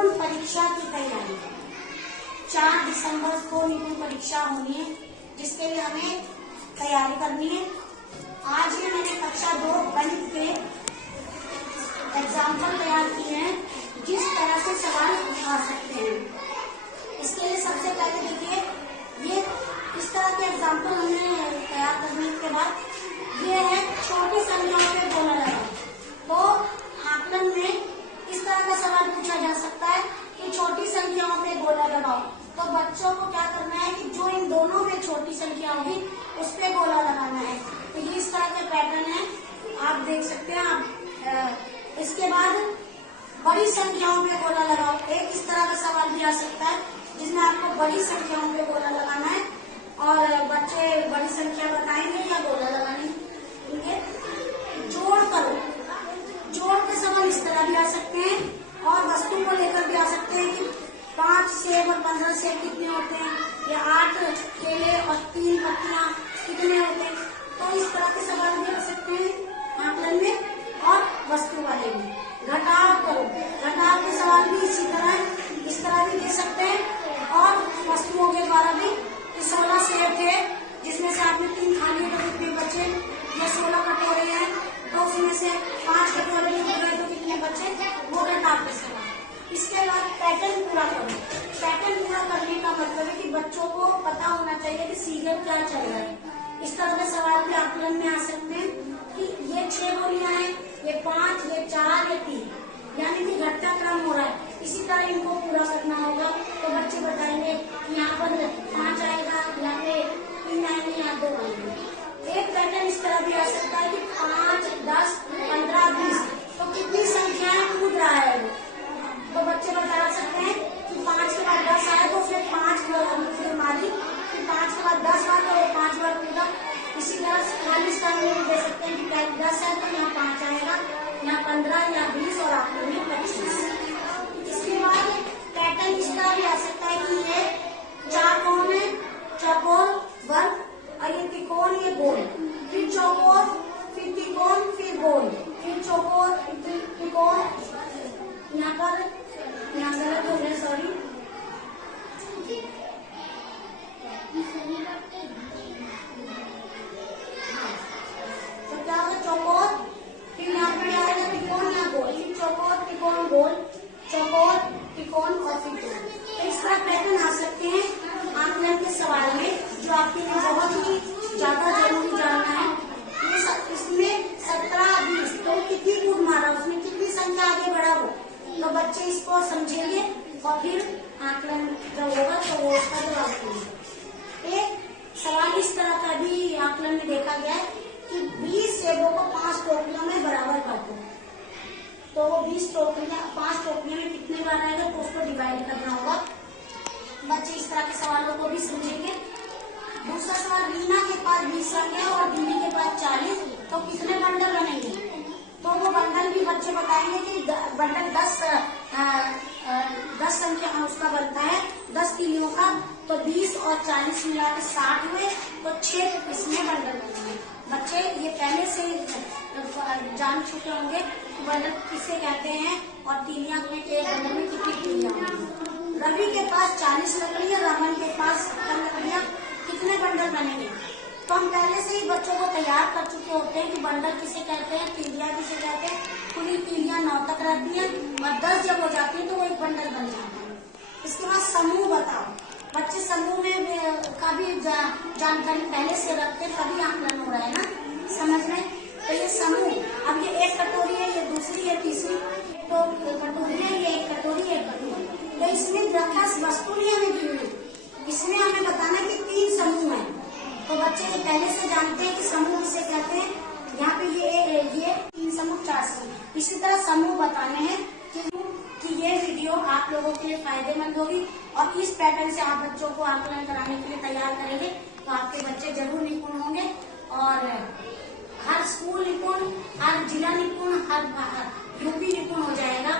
निपुण परीक्षा की तैयारी। 4 दिसंबर को निपुण परीक्षा होनी है, जिसके लिए हमें तैयारी करनी है। आज ही मैंने कक्षा 2 गणित के एग्जाम्पल तैयार किए हैं, जिस तरह से सवाल उठा सकते हैं। इसके लिए सबसे पहले देखिए, ये इस तरह के एग्जाम्पल हमने तैयार करने के बाद ये है छोटी संख्याओं पे गोला लगाओ। तो आकलन में इस तरह का सवाल पूछा जा सकता है कि छोटी संख्याओं पे गोला लगाओ। तो बच्चों को क्या करना है कि जो इन दोनों में छोटी संख्या होगी उस पे गोला लगाना है। तो ये इस तरह के पैटर्न है, आप देख सकते हैं। आप इसके बाद बड़ी संख्याओं पे गोला लगाओ। एक इस तरह का सवाल भी आ सकता है जिसमें आपको बड़ी संख्याओं पे गोला लगाना है और बच्चे बड़ी संख्या बताएंगे या गोला लगाने। जोड़ करो, जोड़ के सवाल इस तरह भी आ सकते हैं और वस्तु को लेकर भी आ सकते हैं कि 5 सेब और 15 सेब कितने होते हैं, या 8 केले और 3 पत्तियां कितने होते हैं। तो इस तरह के सवाल भी आ सकते हैं आकलन में। और वस्तु वाले भी घटाव करो, घटाव के सवाल भी इस तरह भी दे सकते हैं। और वस्तुओं के द्वारा भी 16 सेब थे जिसमें से आपने 3 खा लिए तो कितने बचे, या 16 कटोरे हैं तो उसमें से 5 कटोरे टूट गए तो कितने बचे, वो घटाव के सवाल। इसके बाद पैटर्न पूरा करो। पैटर्न पूरा करने का मतलब है कि बच्चों को पता होना चाहिए कि सीरियल क्या चल रहा है। इस तरह के सवाल भी आकलन में आ सकते हैं कि ये 6 गोलियां हैं, ये 5, ये 4, ये 3, यानी कि घटता क्रम हो रहा है। इसी तरह इनको पूरा करना होगा। तो बच्चे बताएंगे यहाँ पर 5 आएगा, यहाँ पे 3 आएंगे, यहाँ 2 आएंगे। एक पैटर्न इस तरह भी आ सकता है कि 5, 10, 15, 20 तो कितनी संख्याएं कूद रहा है वो। तो बच्चे बता सकते हैं कि 5 के बाद 10 आए तो फिर 5 फिर मारी, फिर 5 के बाद 10 बार तो 5 बार कूदा। इसी तरह 40 का भी दे सकते हैं कि 10 है तो यहाँ 5 आएगा, यहाँ 15 या 20 और आखिर में 25। इसके बाद पैटर्न इस तरह भी आ सकता है कि ये 4 कोण है, चौकोर, वर्ग, और ये त्रिकोण, ये गोल, फिर चौकोर, फिर त्रिकोण, फिर गोल, फिर चौकोर, त्रिकोण। यहाँ गलत हो गया, सॉरी। तो क्या होगा, चौकोर, फिर यहाँ पे आएगा त्रिकोण या गोल, फिर चौकोर, त्रिकोण, गोल, चौकोर, त्रिकोण और फिर गोल। तो इस तरह पैटर्न आ सकते हैं आकलन के सवाल में, जो आपके लिए बहुत ही ज्यादा जरूरी जानना है। इसमें 17, 20 तो कितनी कूद मारा, उसमें कितनी संख्या आगे बढ़ा वो, तो बच्चे इसको समझेंगे और फिर आकलन जब होगा तो वो उसका जवाब देंगे। एक सवाल इस तरह का भी आकलन में देखा गया है कि 20 सेबों को 5 टोकरियों में बराबर कर दो। तो वो 20 टोकरियां 5 टोकरियों में कितने बार आएगा तो उसको डिवाइड करना होगा। बच्चे इस तरह के सवालों को भी समझेंगे। दूसरा सवाल, रीना के पास 20 संख्या और दीदी के पास 40 तो कितने बंडल बनेंगे। तो वो बंडल भी बच्चे बताएंगे कि बंडल 10 संख्या उसका बनता है, 10 तीलियों का। तो 20 और 40 मिला के 60 हुए तो 6 इसमें बंडल बनेंगे। बच्चे ये पहले से जान चुके होंगे कि बंडल किसे कहते हैं और तीलियां में एक बंडल में कितनी तीलियां होंगी। रवि के पास 40 लकड़ियां, रमन के पास 70 लकड़ियां, कितने बंडल बनेंगे। तो हम पहले से ही बच्चों को तैयार कर चुके होते हैं कि बंडल किसे कहते हैं, तीलियां किसे कहते हैं। पूरी तीलियां 9 तक रहती हैं और 10 जब हो जाती है तो वो एक बंडल बन जाता है। इसके बाद समूह बताओ। बच्चे समूह में का भी जानकारी पहले से रखते, तभी आकलन हो रहा है ना, समझ में। तो ये समूह, अब ये एक कटोरी है, ये दूसरी है, तीसरी तो कटोरी है, ये एक कटोरी है, तो इसमें रखा वस्तु नहीं हमें गिननी, इसमें हमें बताना कि 3 समूह है। तो बच्चे ये पहले से जानते हैं कि समूह किसे कहते हैं। यहाँ पे ये 3 समूह, 4 समूह। इसी तरह समूह बताने हैं कि ये वीडियो आप लोगों के लिए फायदेमंद होगी और इस पैटर्न से आप बच्चों को आकलन कराने के लिए तैयार करेंगे तो आपके बच्चे जरूर निपुण होंगे और हर स्कूल निपुण, हर जिला निपुण, हर यूपी निपुण हो जाएगा।